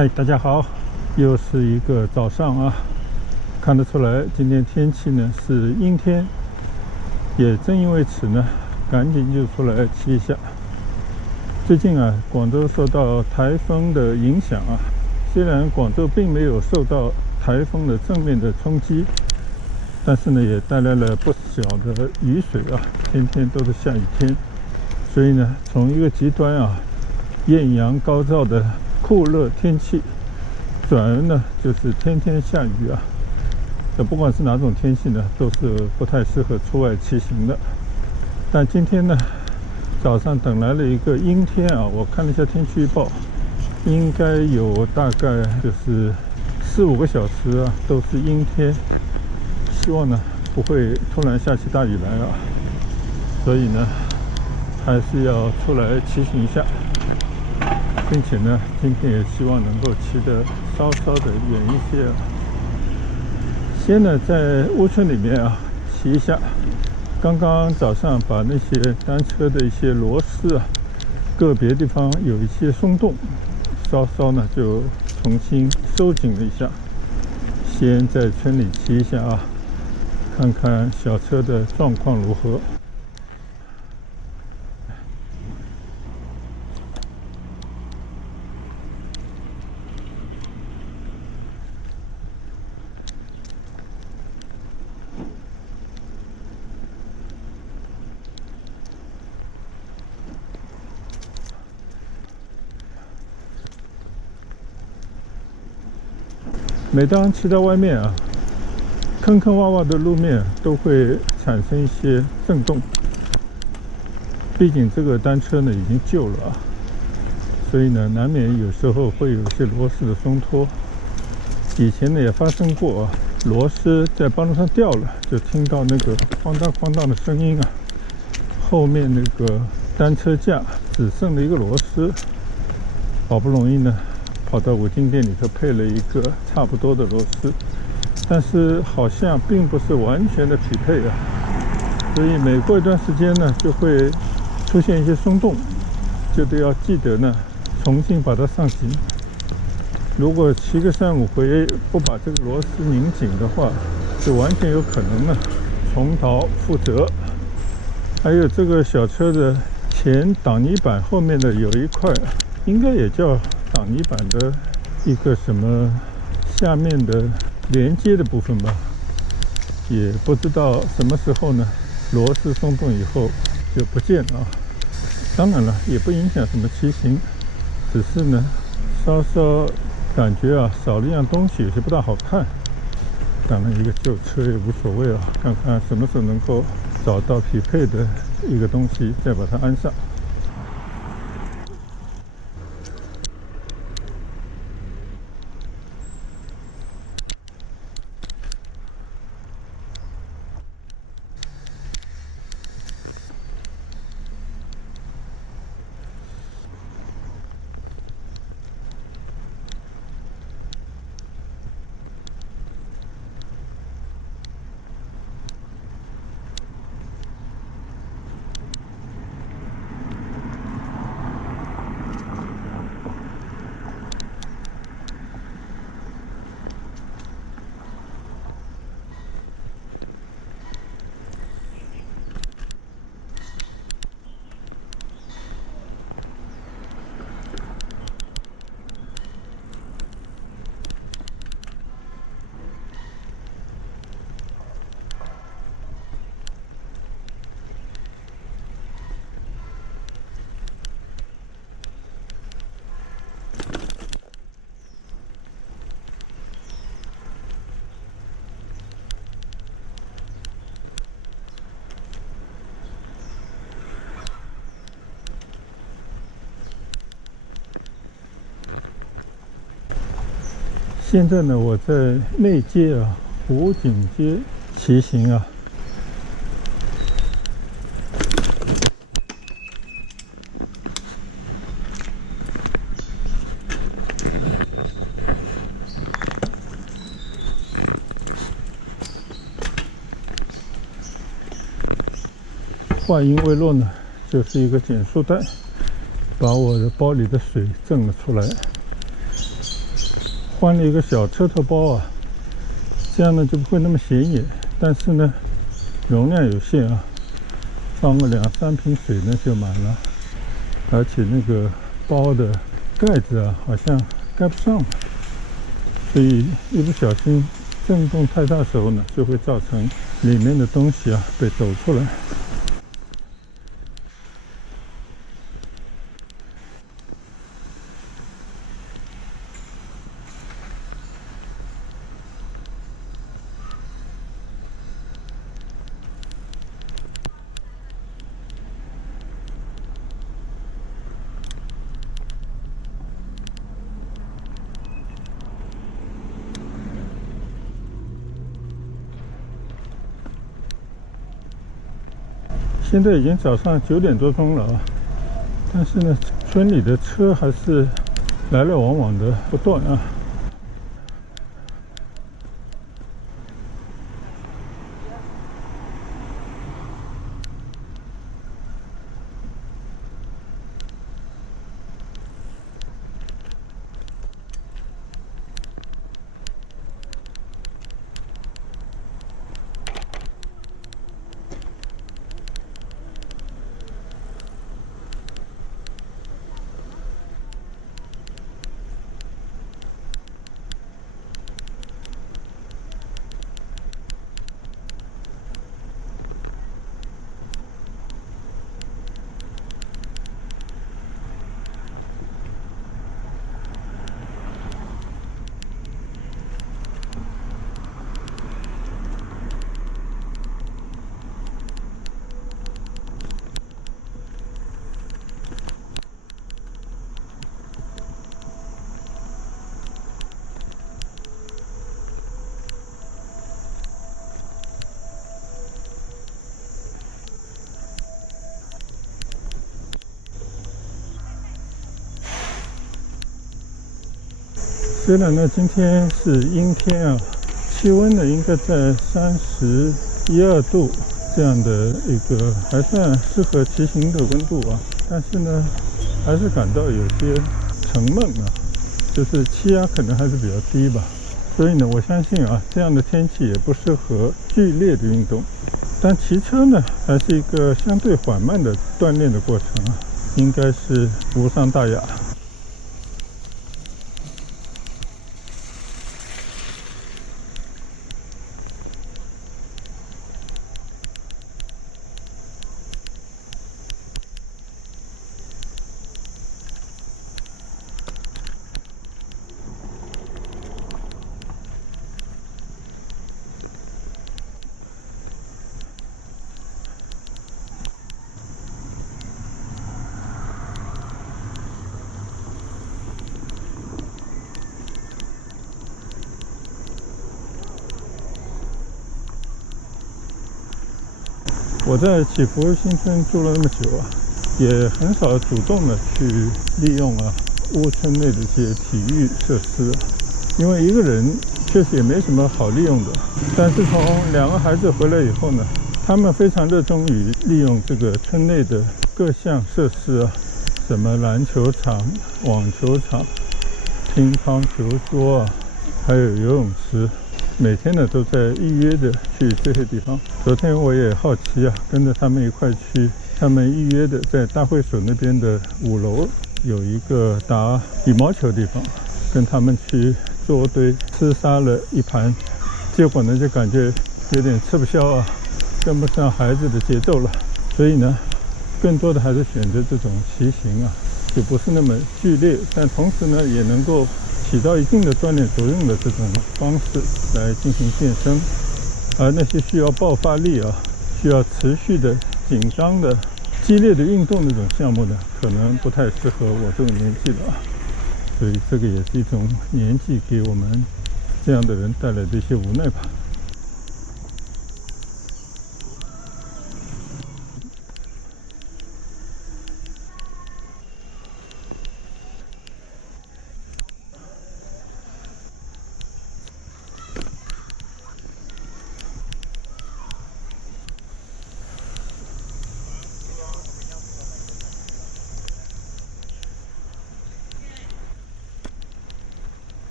嗨，大家好，又是一个早上啊，看得出来今天天气呢是阴天，也正因为此呢，赶紧就出来骑一下。最近啊，广州受到台风的影响啊，虽然广州并没有受到台风的正面的冲击，但是呢，也带来了不小的雨水啊，天天都是下雨天，所以呢，从一个极端啊，艳阳高照的酷热天气，转而呢就是天天下雨啊。不管是哪种天气呢，都是不太适合出外骑行的。但今天呢，早上等来了一个阴天啊，我看了一下天气预报，应该有大概就是4-5个小时啊都是阴天，希望呢不会突然下起大雨来啊。所以呢，还是要出来骑行一下。并且呢，今天也希望能够骑得稍稍的远一些。先呢，在屋村里面啊骑一下。刚刚早上把那些单车的一些螺丝啊，个别地方有一些松动，稍稍呢就重新收紧了一下。先在村里骑一下啊，看看小车的状况如何。每当骑到外面啊，坑坑洼洼的路面都会产生一些震动。毕竟这个单车呢已经旧了啊，所以呢难免有时候会有一些螺丝的松脱。以前呢也发生过啊，螺丝在半路上掉了，就听到那个哐当哐当的声音啊，后面那个单车架只剩了一个螺丝，好不容易呢跑到五金店里头配了一个差不多的螺丝，但是好像并不是完全的匹配啊，所以每过一段时间呢就会出现一些松动，就得要记得呢重新把它上紧。如果骑个3-5回不把这个螺丝拧紧的话，就完全有可能呢重蹈覆辙。还有这个小车的前挡泥板后面的有一块，应该也叫挡泥板的一个什么下面的连接的部分吧，也不知道什么时候呢螺丝松动以后就不见了。当然了，也不影响什么骑行，只是呢稍稍感觉啊少了一样东西，有些不大好看。当然一个旧车也无所谓啊，看看什么时候能够找到匹配的一个东西再把它安上。现在呢，我在内街啊，湖景街骑行啊。话音未落呢，就是一个减速带，把我的包里的水挣了出来。换了一个小车头包啊，这样呢就不会那么显眼，但是呢容量有限啊，放个2-3瓶水呢就满了，而且那个包的盖子啊好像盖不上，所以一不小心震动太大时候呢，就会造成里面的东西啊被抖出来。现在已经早上9点多钟了啊，但是呢，村里的车还是来来往往的不断啊。虽然呢今天是阴天啊，气温呢应该在31-2度这样的一个还算适合骑行的温度啊，但是呢还是感到有些沉闷啊，就是气压可能还是比较低吧。所以呢我相信啊，这样的天气也不适合剧烈的运动，但骑车呢还是一个相对缓慢的锻炼的过程啊，应该是无伤大雅。我在祈福新村住了那么久啊，也很少主动的去利用乌村内的一些体育设施，因为一个人确实也没什么好利用的。但是从2个孩子回来以后呢，他们非常热衷于利用这个村内的各项设施啊，什么篮球场、网球场、乒乓球桌啊，还有游泳池。每天呢都在预约的去这些地方。昨天我也好奇啊，跟着他们一块去他们预约的在大会所那边的5楼有一个打羽毛球的地方，跟他们去作对厮杀了一盘，结果呢就感觉有点吃不消啊，跟不上孩子的节奏了。所以呢更多的还是选择这种骑行啊，就不是那么剧烈，但同时呢也能够起到一定的锻炼作用的这种方式来进行健身。而那些需要爆发力啊，需要持续的紧张的激烈的运动那种项目呢，可能不太适合我这个年纪了啊。所以这个也是一种年纪给我们这样的人带来的一些无奈吧。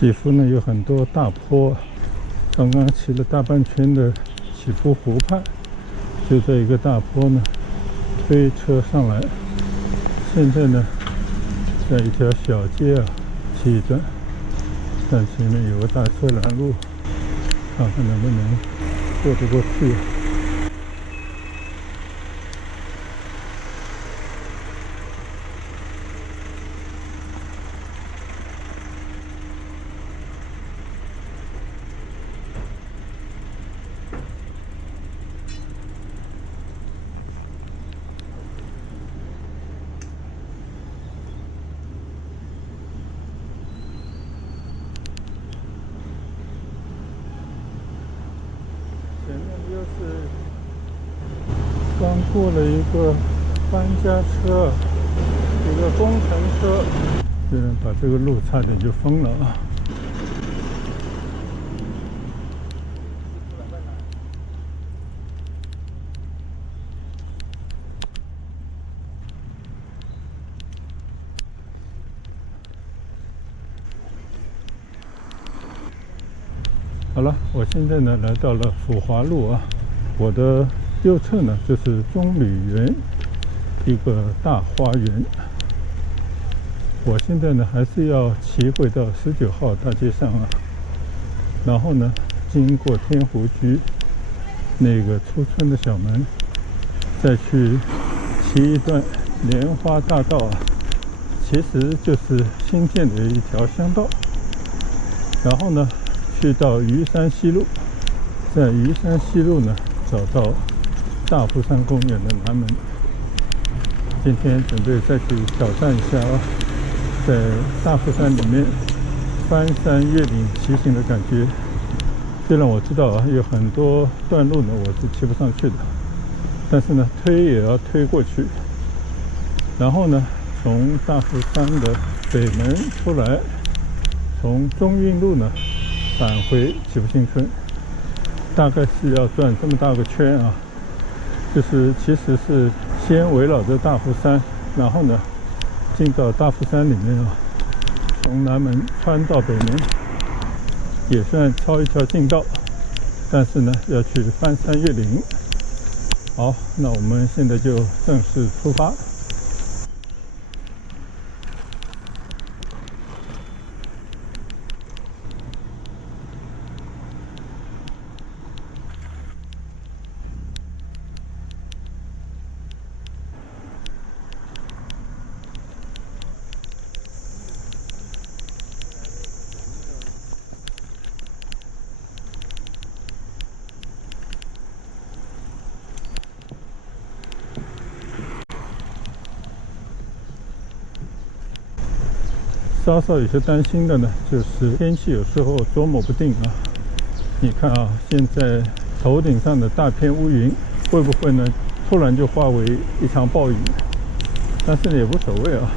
起伏呢有很多大坡，刚刚骑了大半圈的起伏湖畔，就在一个大坡呢，推车上来。现在呢，在一条小街啊骑一段，看前面有个大车拦路，看看能不能过得过去。前面就是刚过了一个搬家车，一个工程车，居然把这个路差点就封了啊！好了，我现在呢来到了抚华路啊，我的右侧呢就是棕榈园一个大花园。我现在呢还是要骑回到19号大街上啊，然后呢经过天湖居那个出村的小门，再去骑一段莲花大道啊，其实就是新建的一条乡道，然后呢去到鱼山西路，在鱼山西路呢找到大福山公园的南门。今天准备再去挑战一下啊，在大福山里面翻山越岭骑行的感觉。虽然我知道啊有很多段路呢我是骑不上去的，但是呢推也要推过去，然后呢从大福山的北门出来，从中运路呢返回祈福新村，大概是要转这么大个圈啊，就是其实是先围绕着大福山，然后呢进到大福山里面啊，从南门穿到北门，也算抄一条近道，但是呢要去翻山越岭。好，那我们现在就正式出发。稍稍有些担心的呢，就是天气有时候捉摸不定啊。你看啊，现在头顶上的大片乌云，会不会呢突然就化为一场暴雨？但是也无所谓啊，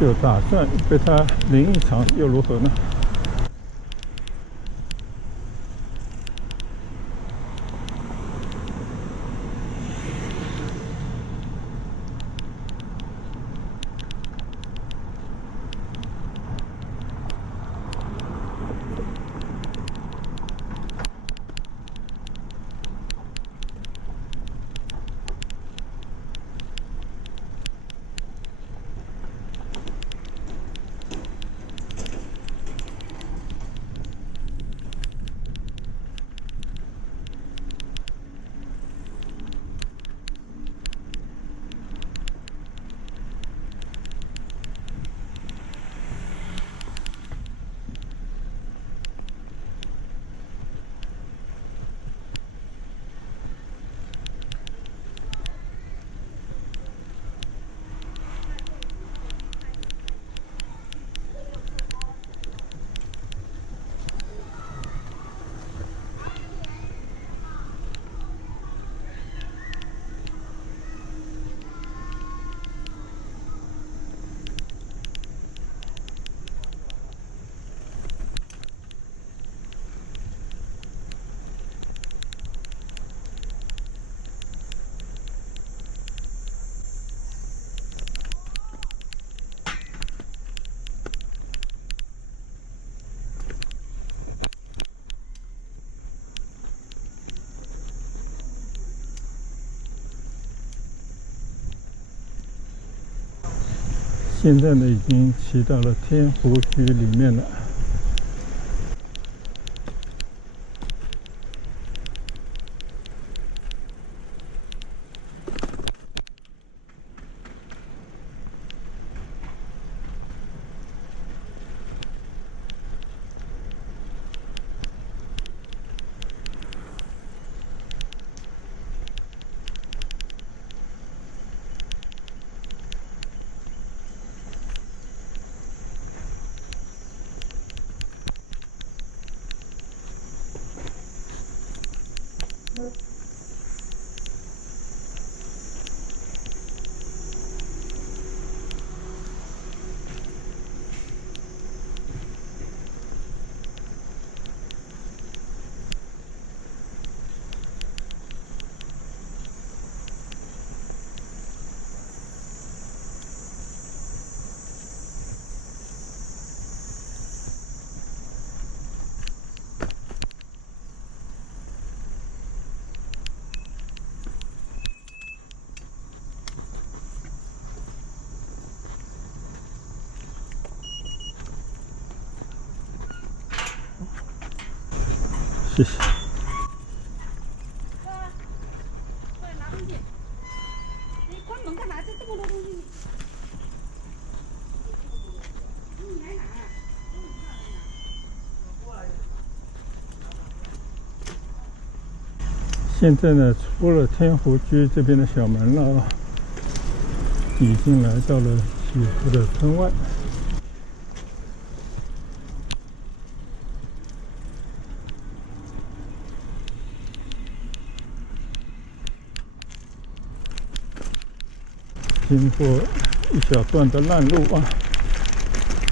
就打算被它淋一场又如何呢？现在呢，已经骑到了天湖区里面了。谢谢。过来拿东西。你关门干嘛？这么多东西。你来拿。现在呢，出了天湖区这边的小门了，已经来到了祈福的村外。经过一小段的烂路啊，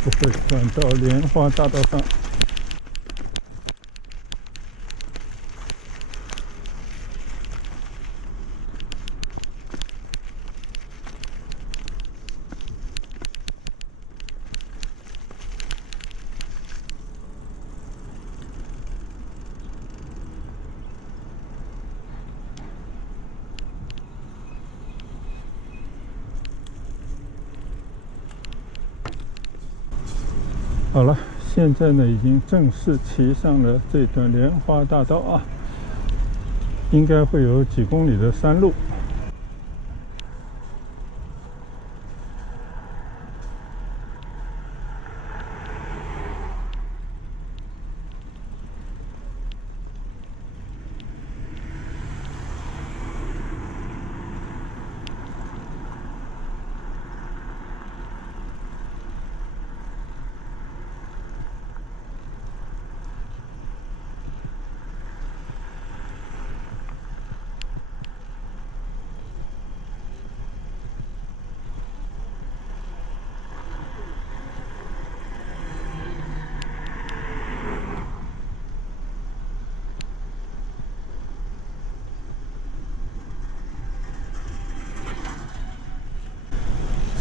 就会转到莲花大道上。好了，现在呢已经正式骑上了这段莲花大道啊，应该会有几公里的山路。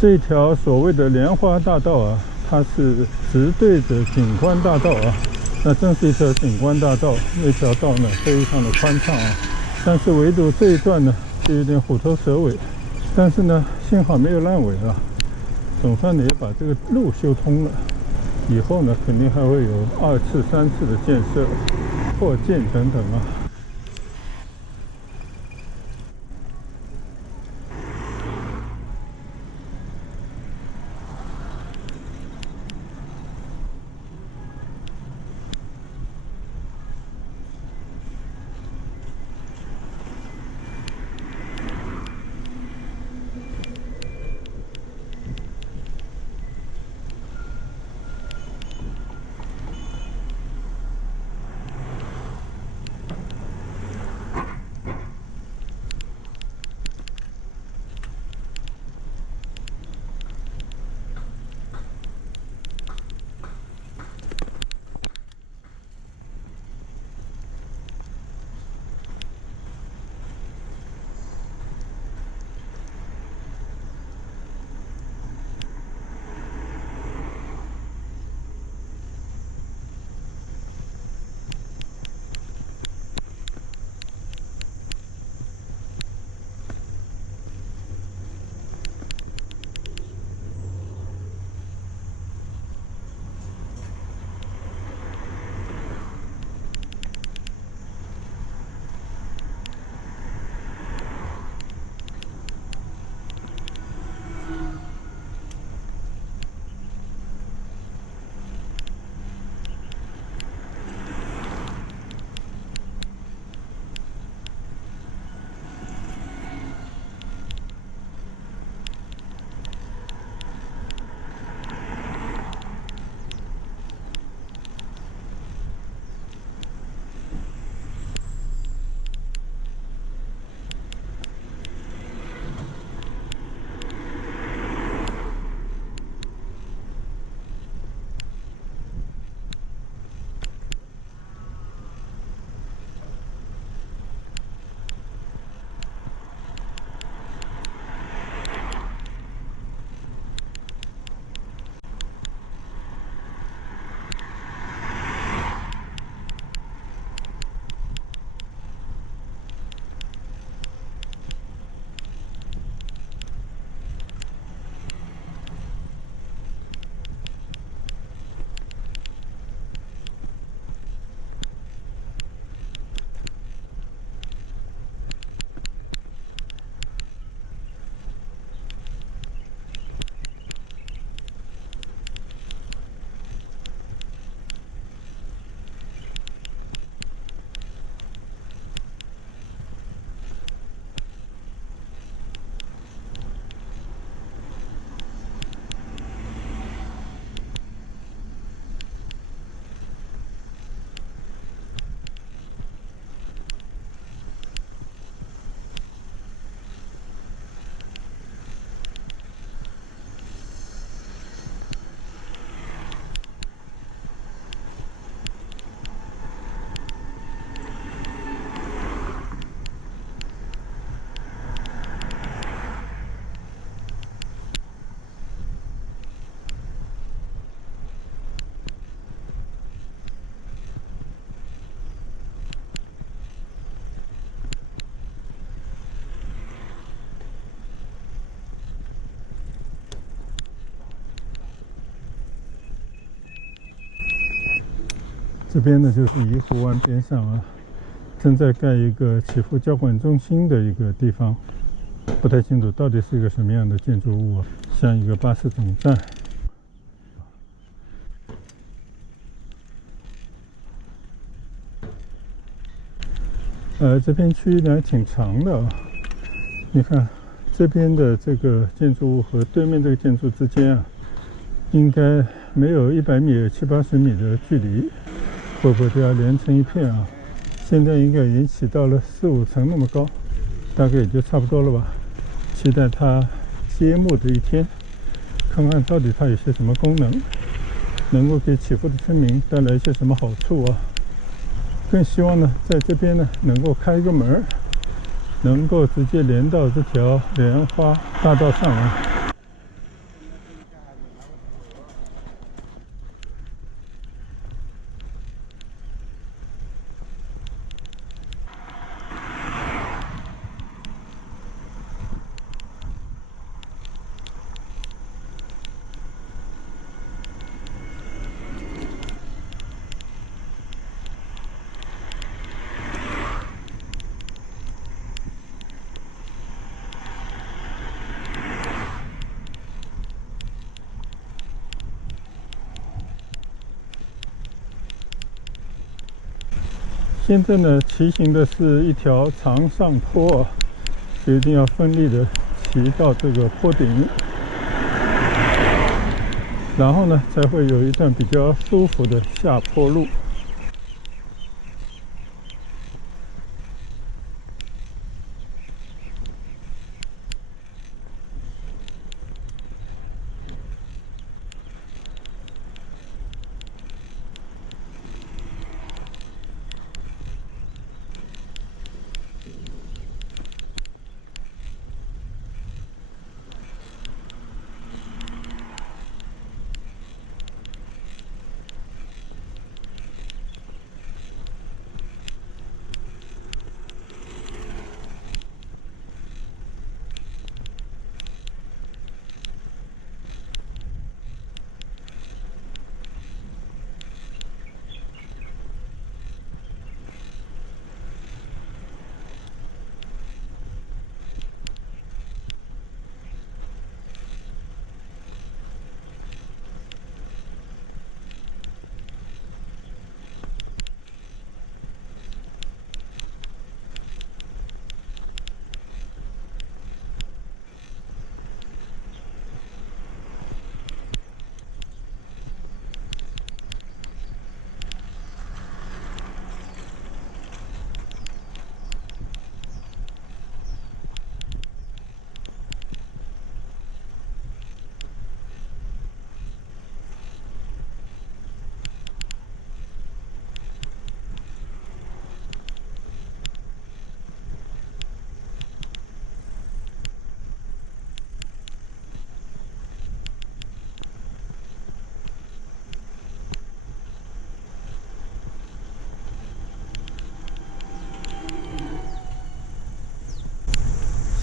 这条所谓的莲花大道啊，它是直对着景观大道啊，那正是一条景观大道，那条道呢非常的宽敞啊，但是唯独这一段呢就有点虎头蛇尾，但是呢幸好没有烂尾啊，总算也把这个路修通了，以后呢肯定还会有2次、3次的建设、扩建等等啊。这边呢就是怡湖湾边上啊，正在盖一个祈福交管中心的一个地方，不太清楚到底是一个什么样的建筑物啊，像一个巴士总站。这片区域呢挺长的啊，你看这边的这个建筑物和对面这个建筑之间啊，应该没有100米、70-80米的距离，会不会都要连成一片啊？现在应该已经起到了4-5层那么高，大概也就差不多了吧。期待它揭幕的一天，看看到底它有些什么功能，能够给祈福的村民带来一些什么好处啊？更希望呢，在这边呢能够开一个门，能够直接连到这条莲花大道上啊。现在呢，骑行的是一条长上坡，一定要奋力的骑到这个坡顶，然后呢，才会有一段比较舒服的下坡路。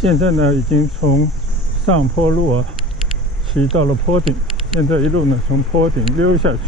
现在呢，已经从上坡路啊骑到了坡顶，现在一路呢从坡顶溜下去。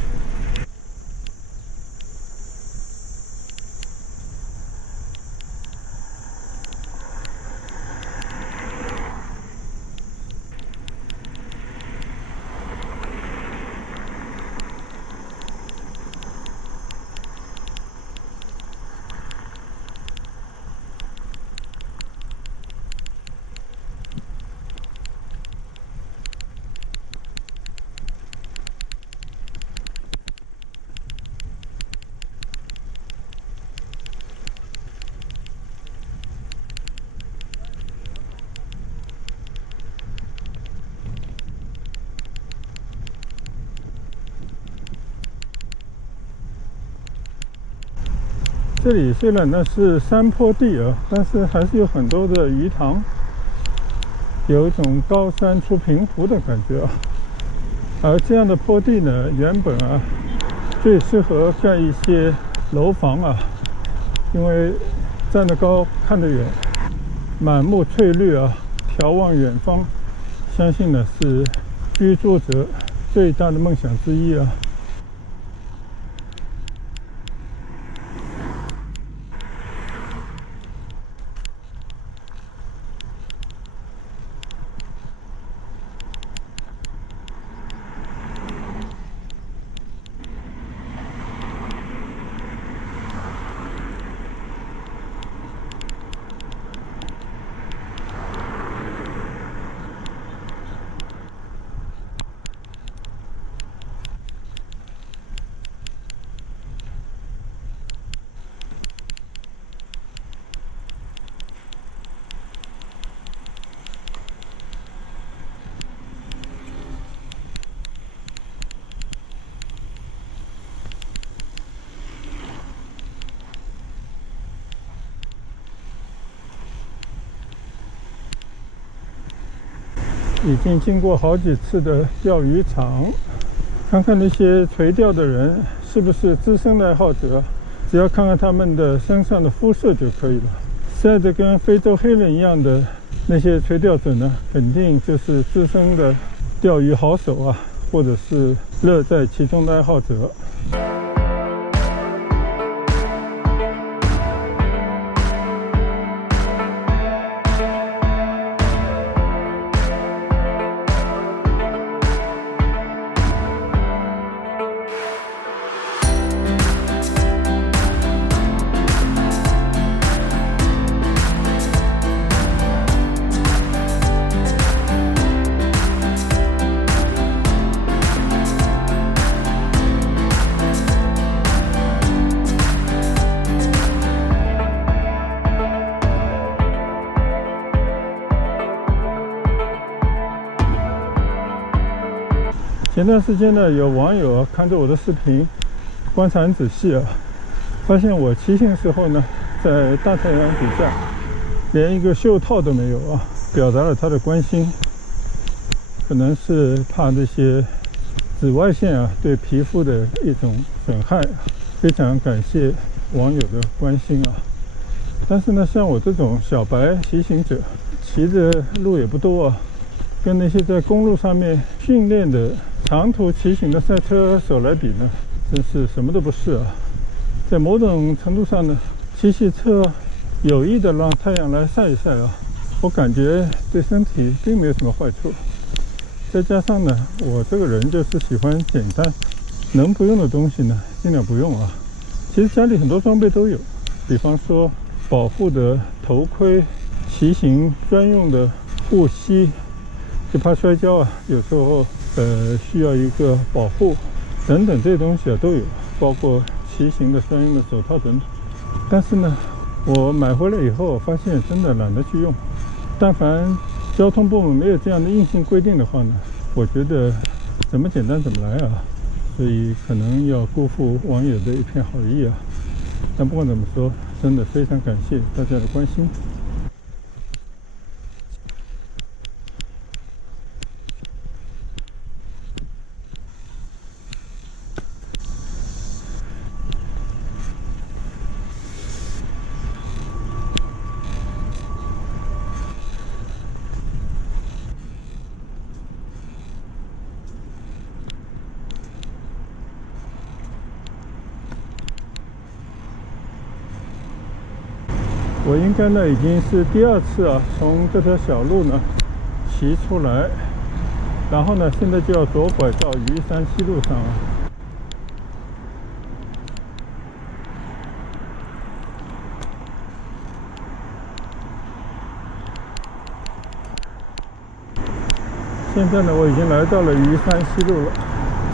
这里虽然呢是山坡地啊，但是还是有很多的鱼塘，有一种高山出平湖的感觉啊。而这样的坡地呢，原本啊最适合盖一些楼房啊，因为站得高看得远，满目翠绿啊，眺望远方，相信呢是居住者最大的梦想之一啊。已经经过好几次的钓鱼场，看看那些垂钓的人是不是资深的爱好者，只要看看他们的身上的肤色就可以了。晒得跟非洲黑人一样的那些垂钓者呢，肯定就是资深的钓鱼好手啊，或者是乐在其中的爱好者。前段时间呢，有网友看着我的视频，观察很仔细啊，发现我骑行的时候呢，在大太阳底下，连一个袖套都没有啊，表达了他的关心。可能是怕这些紫外线啊对皮肤的一种损害，非常感谢网友的关心啊。但是呢，像我这种小白骑行者，骑的路也不多啊，跟那些在公路上面训练的长途骑行的赛车手来比呢，真是什么都不是啊。在某种程度上呢，骑车有意的让太阳来晒一晒啊，我感觉对身体并没有什么坏处。再加上呢，我这个人就是喜欢简单，能不用的东西呢尽量不用啊。其实家里很多装备都有，比方说保护的头盔、骑行专用的护膝，就怕摔跤啊，有时候需要一个保护等等，这些东西啊都有，包括骑行的专用的手套等等。但是呢，我买回来以后发现真的懒得去用。但凡交通部门没有这样的硬性规定的话呢，我觉得怎么简单怎么来啊，所以可能要辜负网友的一片好意啊。但不管怎么说，真的非常感谢大家的关心。我应该呢已经是第二次啊，从这条小路呢骑出来，然后呢现在就要左拐到鱼山西路上啊。现在呢我已经来到了鱼山西路了，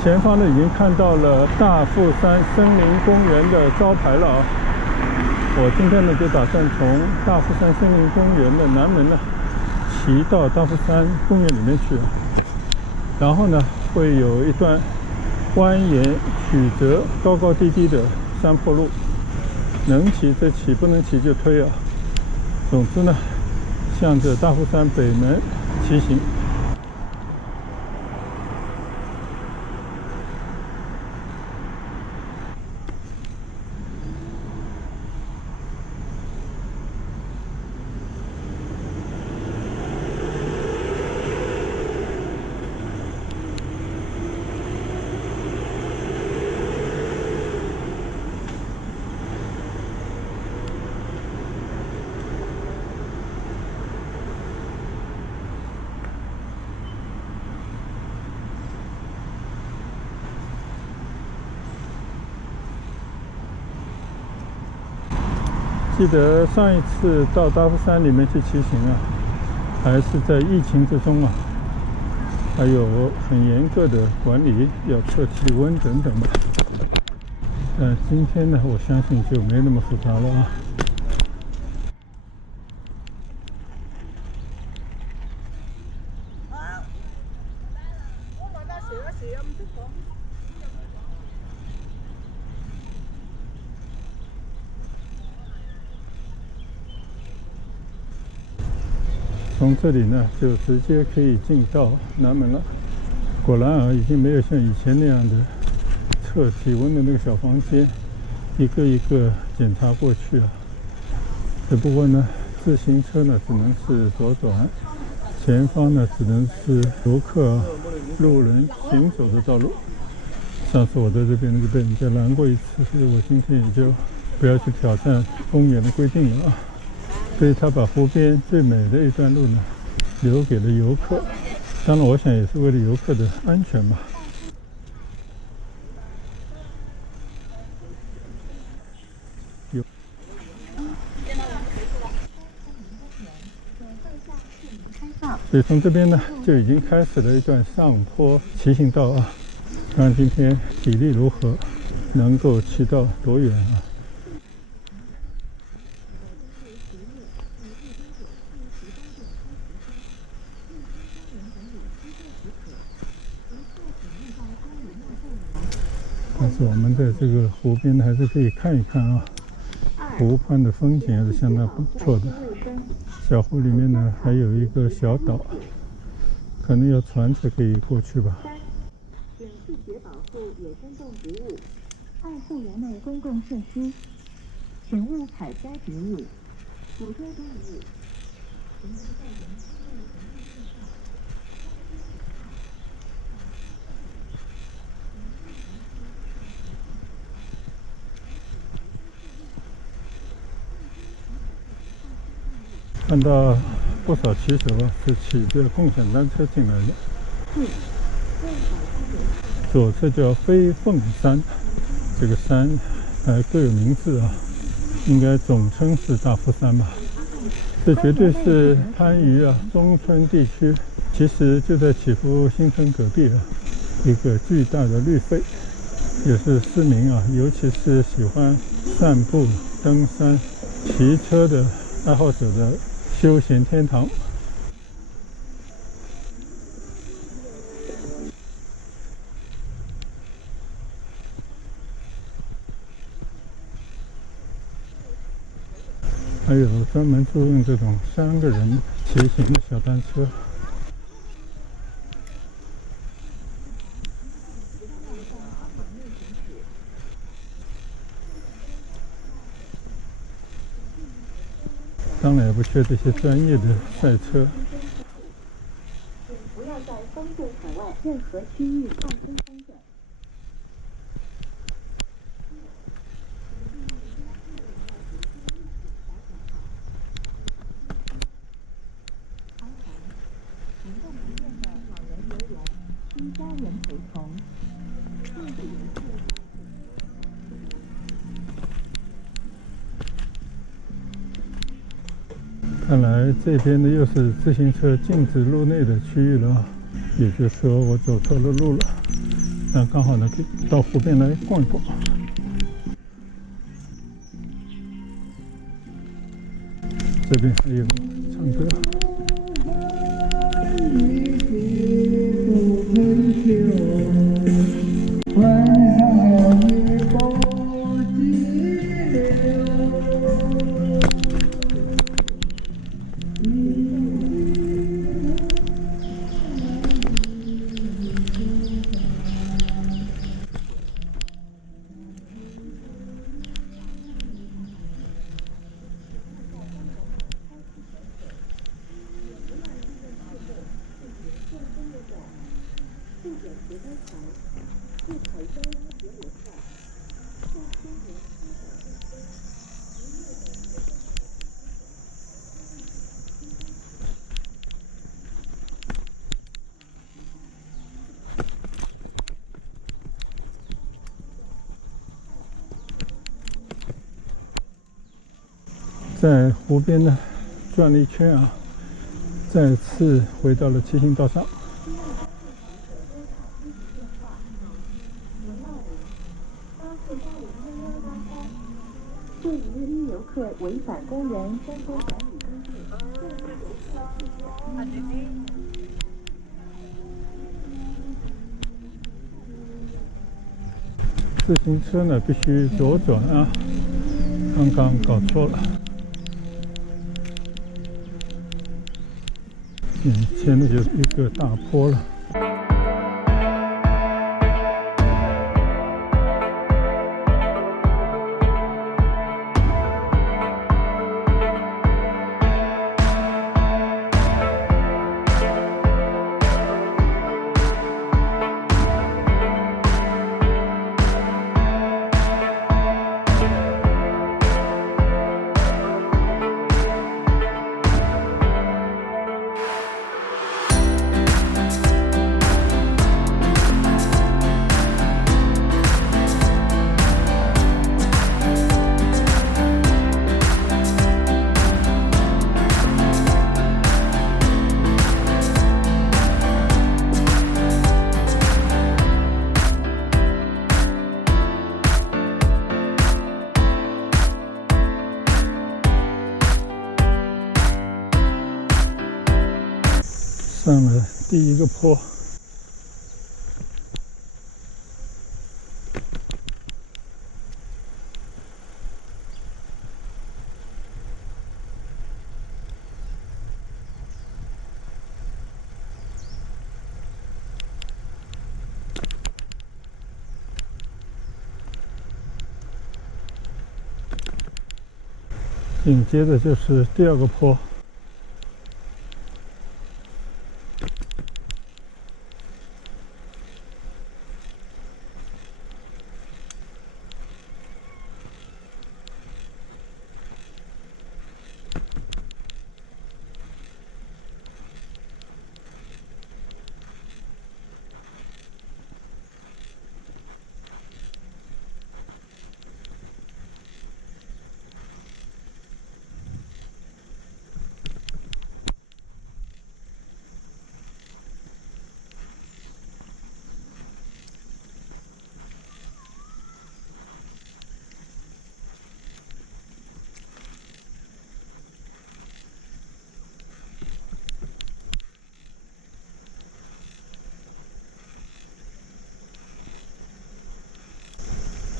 前方呢已经看到了大富山森林公园的招牌了啊。我今天呢就打算从大富山森林公园的南门呢骑到大富山公园里面去，然后呢会有一段蜿蜒曲折、高高低低的山坡路，能骑则骑，不能骑就推啊。总之呢，向着大富山北门骑行。记得上一次到大富山里面去骑行啊，还是在疫情之中啊，还有很严格的管理，要测体温等等吧。今天呢，我相信就没那么复杂了啊。从这里呢就直接可以进到南门了。果然啊，已经没有像以前那样的测体温的那个小房间，一个一个检查过去啊。只不过呢，自行车呢只能是左转，前方呢只能是游客啊、路人行走的道路。上次我在这边就被人家拦过一次，所以我今天也就不要去挑战公园的规定了啊。所以他把湖边最美的一段路呢留给了游客，当然我想也是为了游客的安全吧。所以从这边呢就已经开始了一段上坡骑行道啊，看今天体力如何，能够骑到多远啊。但是我们在这个湖边还是可以看一看啊，湖畔的风景还是相当不错的。小湖里面呢还有一个小岛，可能要船才可以过去吧。请自觉保护野生动植物，爱护园内公共设施，请勿采摘植物、捕捉动物。看到不少骑手啊是骑着共享单车进来的。左侧叫飞凤山，这个山各有名字啊，应该总称是大夫山吧。这绝对是番禺啊中村地区，其实就在祈福新村隔壁啊，一个巨大的绿肺，也是市民啊，尤其是喜欢散步、登山、骑车的爱好者的休闲天堂。还有专门租用这种3个人骑行的小单车。当然也不缺这些专业的赛车。不要在风柜海外任何区域放生风筝。行动不便的老人游园，需家人陪同。看来这边呢又是自行车禁止入内的区域了，也就是说我走错了路了。但刚好呢可以到湖边来逛一逛。这边还有唱歌。在湖边呢转了一圈啊，再次回到了骑行道上。对于游客违反公园交通管理规定，自行车呢必须左转啊，刚刚搞错了。眼前的就是一个大坡了。上了第一个坡，紧接着就是第二个坡。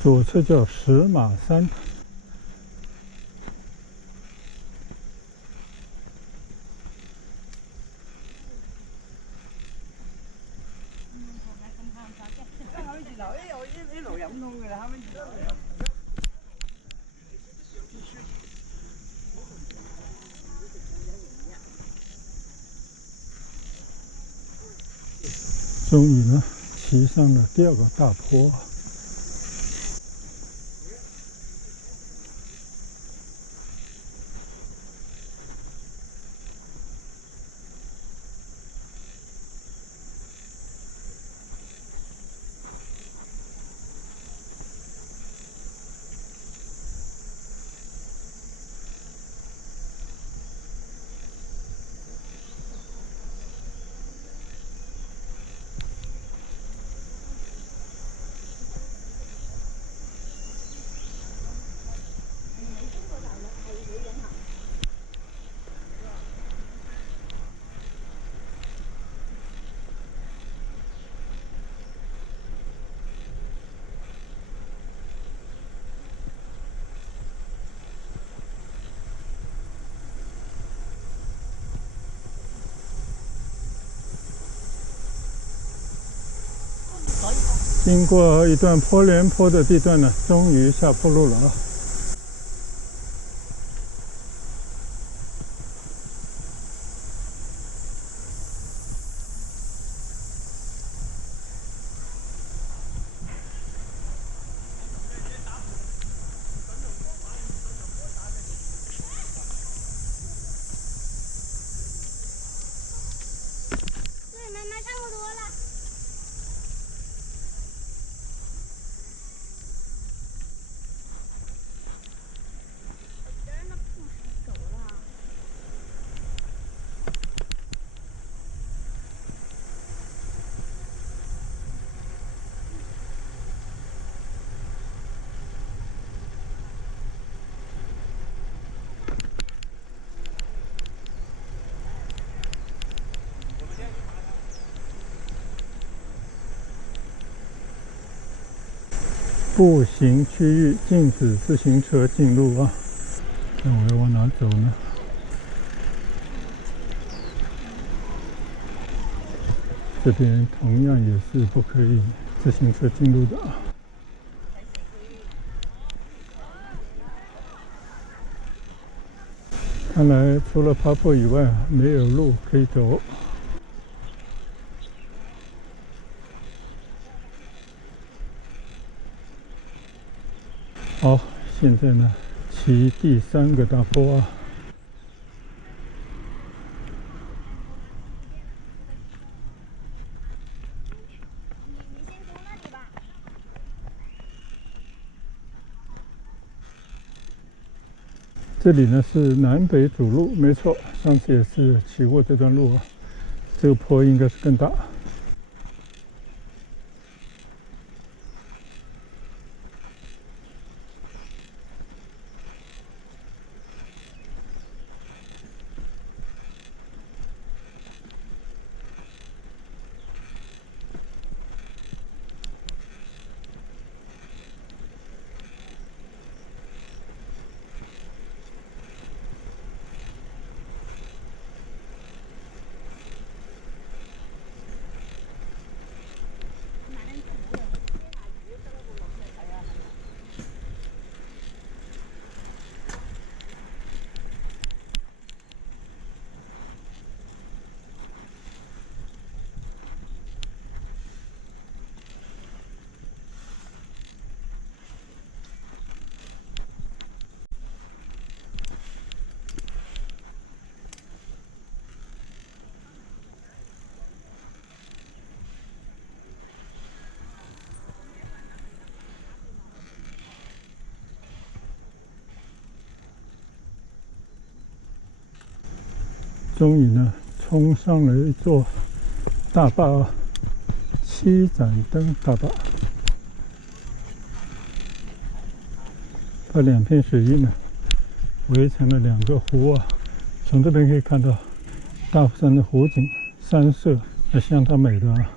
左侧叫石马山。终于呢，骑上了第二个大坡。经过一段坡连坡的地段呢，终于下坡路了啊！对，妈妈差不多了。步行区域禁止自行车进入啊！那我要往哪走呢？这边同样也是不可以自行车进入的。看来除了爬坡以外，没有路可以走。好，现在呢，骑第3个大坡啊。这里呢是南北主路，没错，上次也是骑过这段路啊。这个坡应该是更大。终于呢，冲上了一座大坝啊，7盏灯大坝，把2片水域呢围成了2个湖啊。从这边可以看到大夫山的湖景，山色还相当美的啊。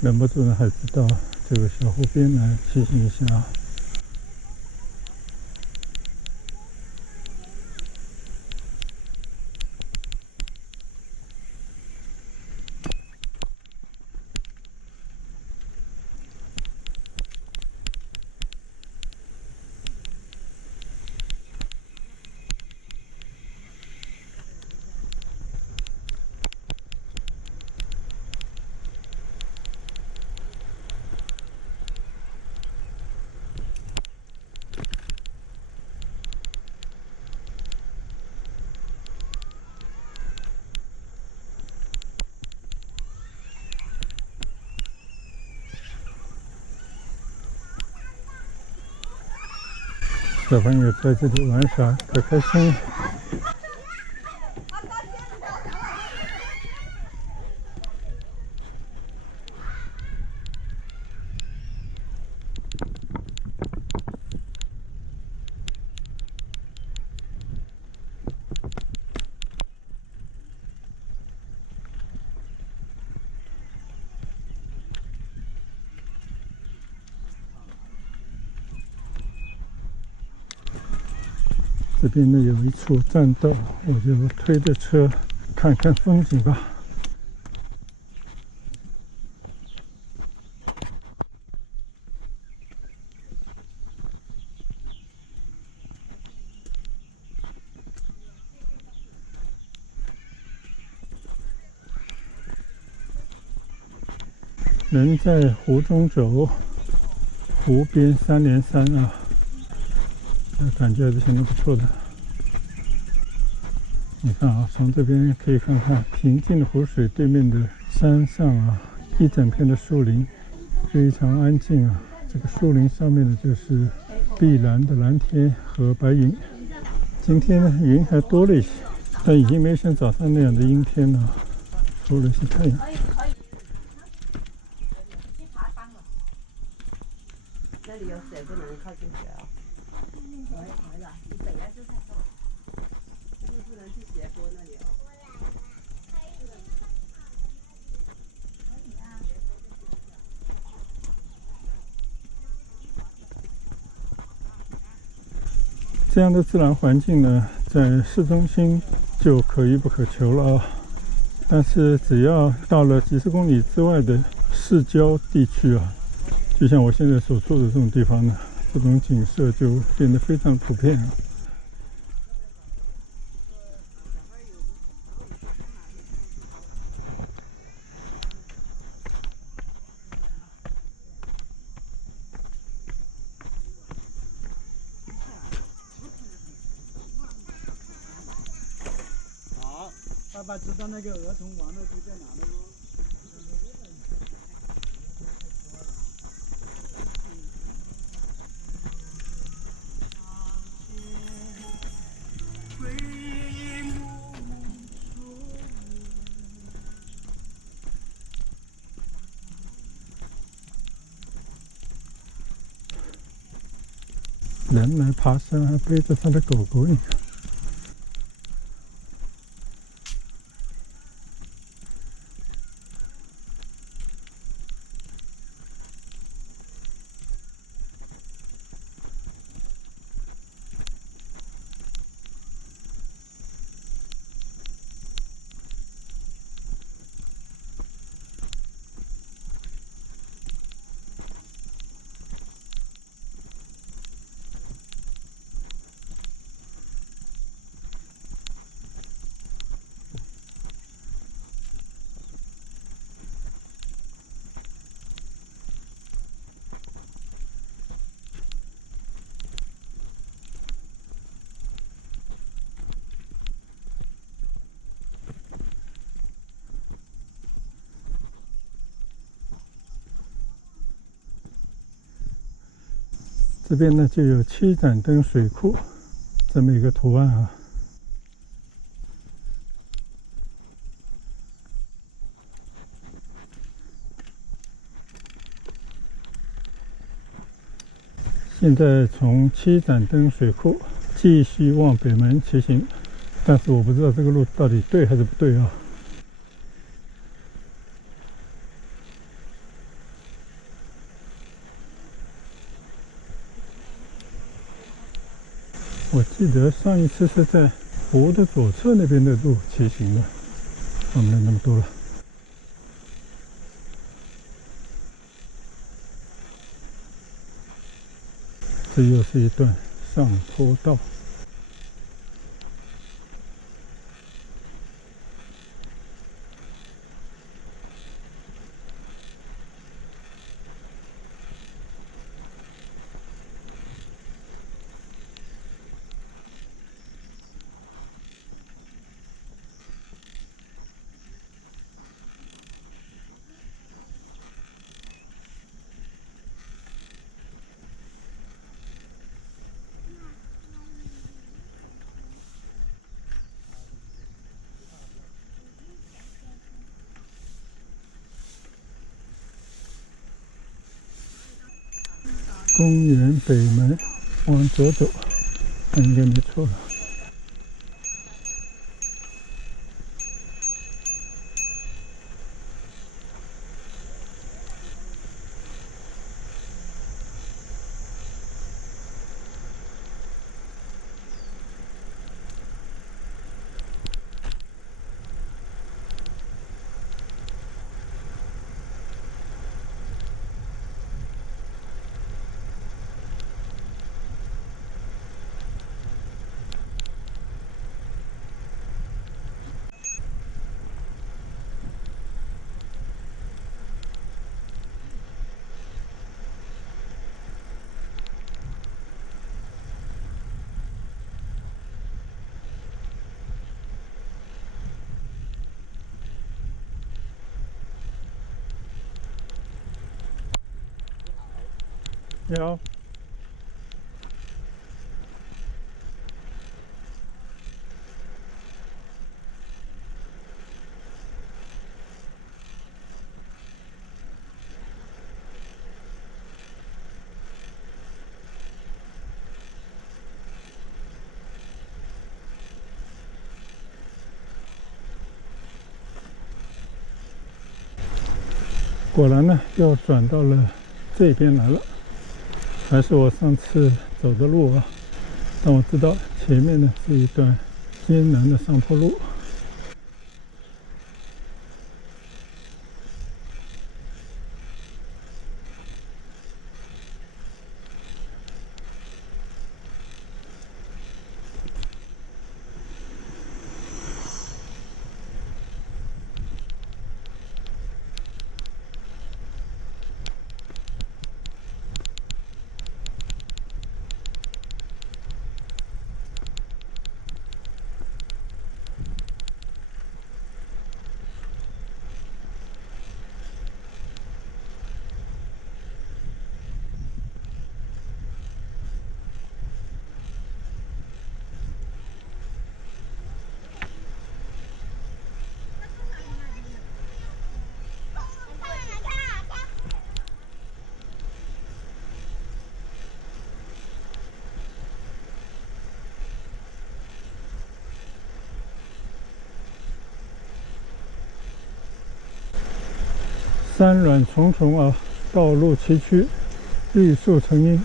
忍不住呢，还是到这个小湖边来骑行一下。小朋友在这里玩耍，可开心了。这边呢有一处栈道，我就推着车看看风景吧。人在湖中走，湖边3连山啊。感觉还是相当不错的。你看啊，从这边可以看看平静的湖水对面的山上啊，一整片的树林，非常安静啊。这这个树林上面的就是碧蓝的蓝天和白云。今天呢，云还多了一些，但已经没有像早上那样的阴天了，出了一些太阳。那里有水不能靠近水啊。可以了，你本来就在这，就是不能去斜坡那里哦。这样的自然环境呢，在市中心就可遇不可求了啊。但是只要到了几十公里之外的市郊地区啊，就像我现在所处的这种地方呢，这种景色就变得非常普遍啊。好，爸爸知道那个儿童玩乐区在哪了吗？人来爬山还背着他的狗狗，你看。这边呢就有7盏灯水库这么一个图案啊。现在从7盏灯水库继续往北门骑行，但是我不知道这个路到底对还是不对啊。我记得上一次是在湖的左侧那边的路骑行的，没有那么多了。这又是一段上坡道。公园北门往左走，应该没错了。你好。果然呢，又转到了这边来了，还是我上次走的路啊。但我知道前面呢是一段艰难的上坡路。山峦重重啊，道路崎岖，绿树成荫，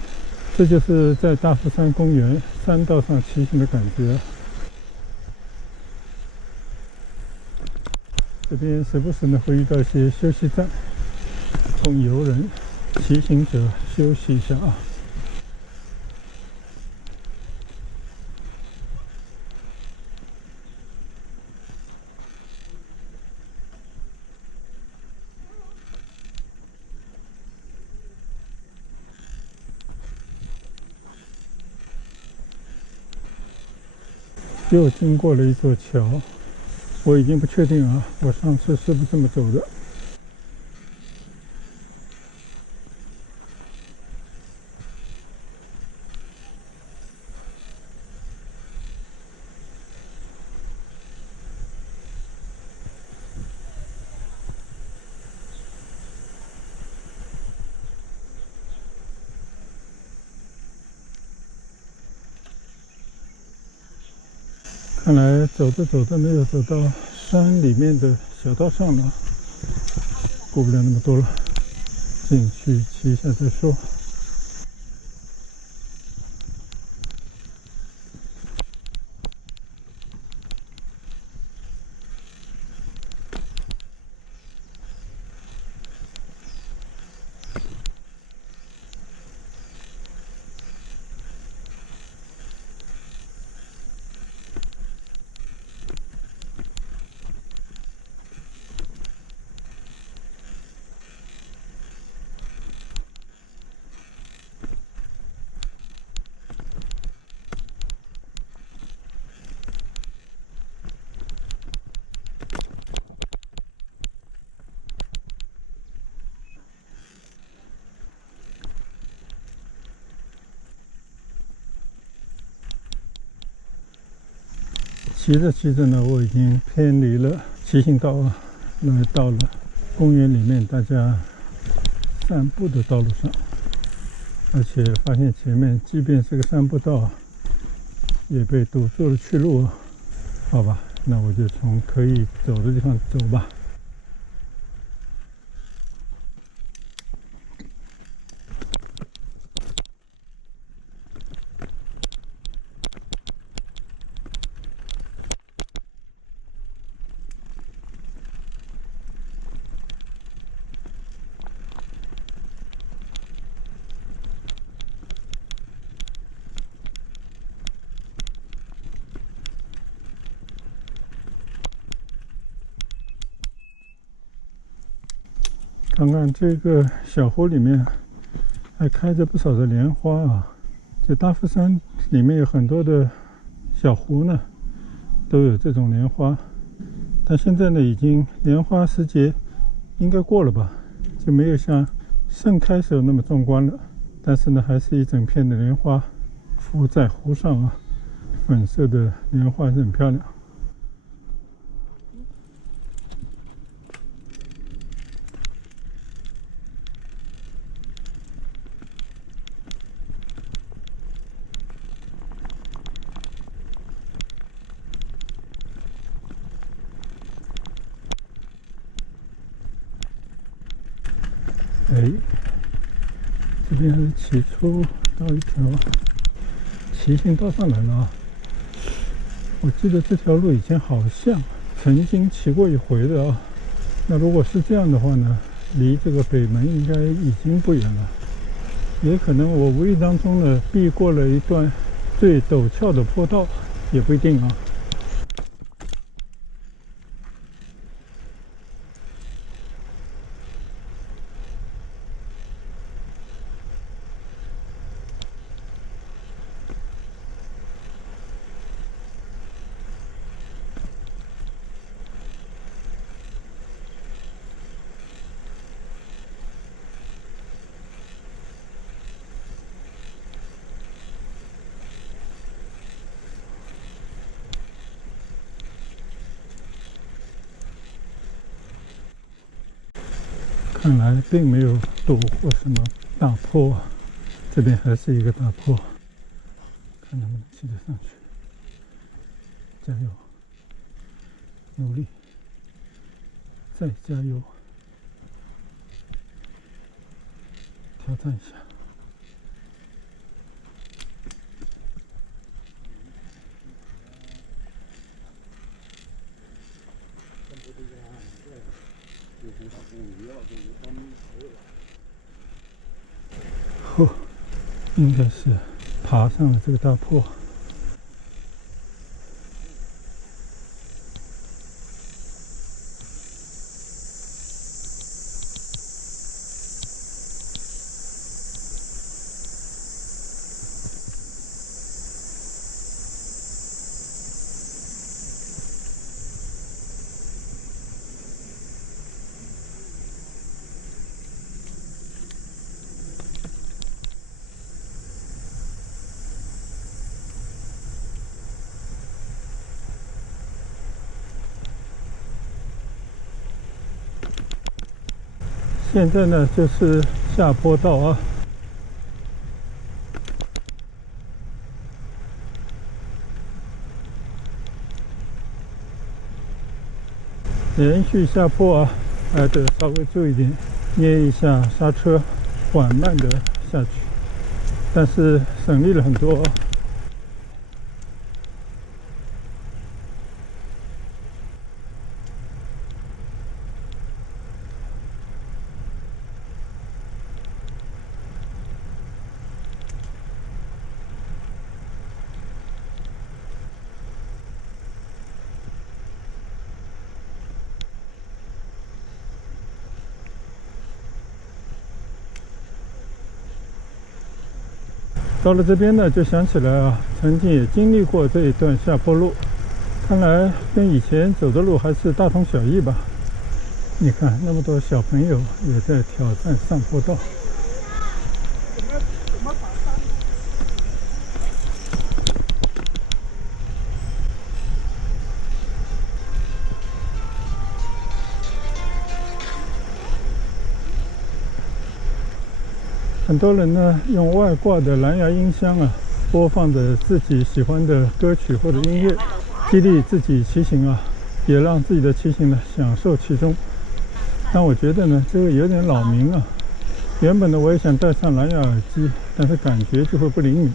这就是在大夫山公园山道上骑行的感觉。这边时不时呢会遇到一些休息站，供游人、骑行者休息一下啊。又经过了一座桥，我已经不确定啊，我上次是不是这么走的？看来走着走着没有走到山里面的小道上了，顾不了那么多了，进去骑一下再说。骑着骑着呢，我已经偏离了骑行道啊，来到了公园里面大家散步的道路上，而且发现前面即便是个散步道，也被堵住了去路。好吧，那我就从可以走的地方走吧。看看这个小湖里面还开着不少的莲花啊！这大夫山里面有很多的小湖呢，都有这种莲花。但现在呢，已经莲花时节应该过了吧，就没有像盛开时候那么壮观了。但是呢，还是一整片的莲花浮在湖上啊，粉色的莲花是很漂亮。哎，这边还是起出到一条骑行道上来了啊！我记得这条路以前好像曾经骑过一回的啊。那如果是这样的话呢，离这个北门应该已经不远了。也可能我无意当中呢避过了一段最陡峭的坡道，也不一定啊。看来并没有躲过什么大坡，这边还是一个大坡，看能不能骑得上去。加油，努力，再加油，挑战一下。应该是爬上了这个大坡。现在呢，就是下坡道啊。连续下坡啊，还得稍微注意点，捏一下刹车，缓慢的下去，但是省力了很多啊。到了这边呢，就想起来啊，曾经也经历过这一段下坡路，看来跟以前走的路还是大同小异吧。你看，那么多小朋友也在挑战上坡道。很多人呢用外挂的蓝牙音箱啊，播放着自己喜欢的歌曲或者音乐，激励自己骑行啊，也让自己的骑行呢享受其中。但我觉得呢，这个有点扰民啊。原本呢我也想戴上蓝牙耳机，但是感觉就会不灵敏，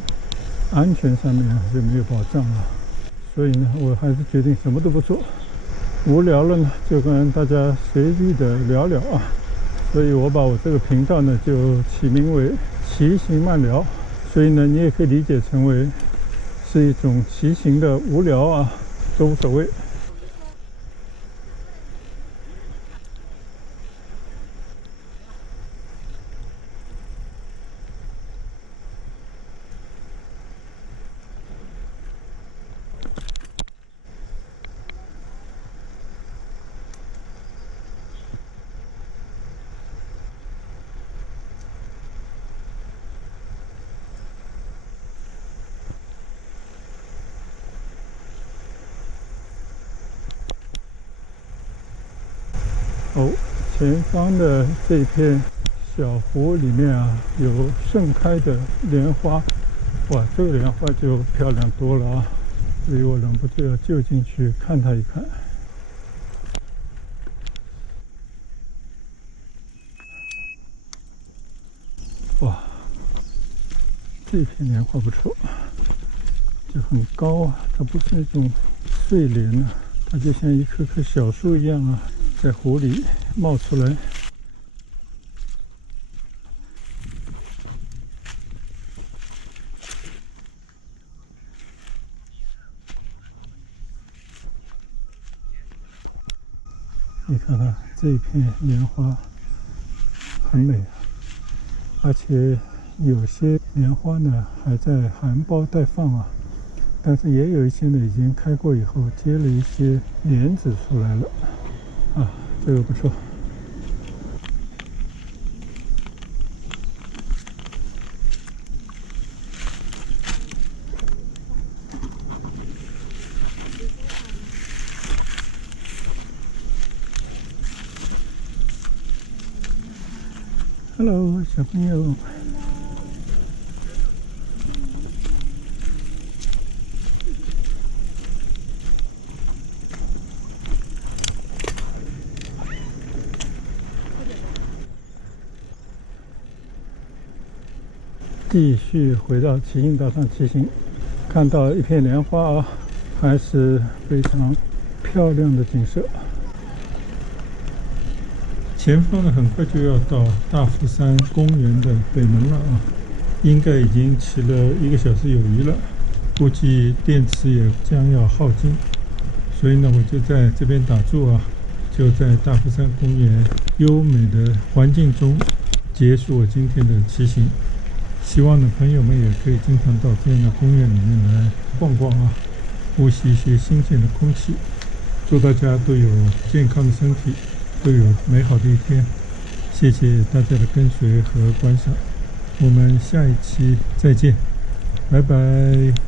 安全上面就没有保障了。所以呢，我还是决定什么都不做。无聊了呢，就跟大家随意的聊聊啊。所以我把我这个频道呢就起名为骑行慢聊，所以呢你也可以理解成为是一种骑行的无聊啊，都无所谓。哦，前方的这片小湖里面啊，有盛开的莲花，哇，这个莲花就漂亮多了啊！所以我忍不住要就近去看它一看。哇，这片莲花不错，就很高啊，它不是那种睡莲啊，它就像一棵棵小树一样啊，在湖里冒出来。你看看这一片莲花，很美啊，而且有些莲花呢还在含苞待放啊，但是也有一些呢已经开过以后结了一些莲子出来了啊，这个不错。Hello， 小朋友。继续回到奇兴岛上骑行，看到一片莲花啊，还是非常漂亮的景色。前方呢，很快就要到大福山公园的北门了啊，应该已经骑了1个小时有余了，估计电池也将要耗尽，所以呢，我就在这边打住啊，就在大福山公园优美的环境中结束我今天的骑行。希望呢，朋友们也可以经常到这样的公园里面来逛逛啊，呼吸一些新鲜的空气。祝大家都有健康的身体，都有美好的一天。谢谢大家的跟随和观赏，我们下一期再见，拜拜。